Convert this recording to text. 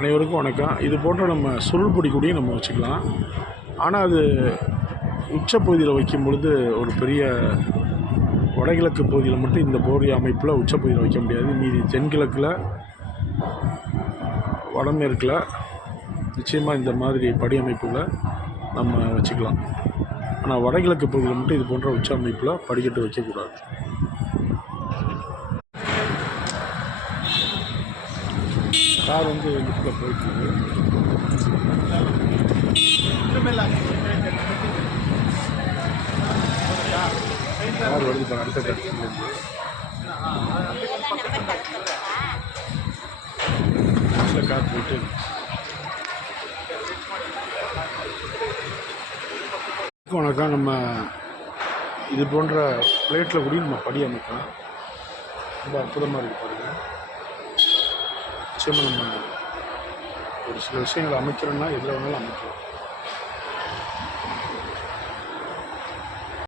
அனைவருக்கும் வணக்கம். இது போன்ற நம்ம சுருள் பொடி கூடயும் நம்ம வச்சுக்கலாம். ஆனால் அது உச்சப்பகுதியில் வைக்கும் பொழுது ஒரு பெரிய வடகிழக்கு பகுதியில் மட்டும் இந்த போரிய அமைப்பில் உச்சப்பகுதியில் வைக்க முடியாது. மீதி தென்கிழக்கில் வடமேற்கில் நிச்சயமாக இந்த மாதிரி படி அமைப்புகளை நம்ம வச்சுக்கலாம். ஆனால் வடகிழக்கு பகுதியில் மட்டும் இது போன்ற உச்ச அமைப்பில் படிக்கட்டு வைக்கக்கூடாது. கார் வந்து லிஃப்ட்டில் போயிட்டுருக்கு. கார் வருது இப்போ அடுத்த கட்டத்துலேருந்து. கார் போயிட்டு வணக்கம். நம்ம இது போன்ற பிளேட்டில் கூட நம்ம படி அமைக்கலாம். ரொம்ப அற்புதமாக இருக்குது பாருங்கள். நிச்சயமாக நம்ம ஒரு சில விஷயங்களை அமைக்கிறோன்னா எதில் வேணாலும் அமைக்கலாம்.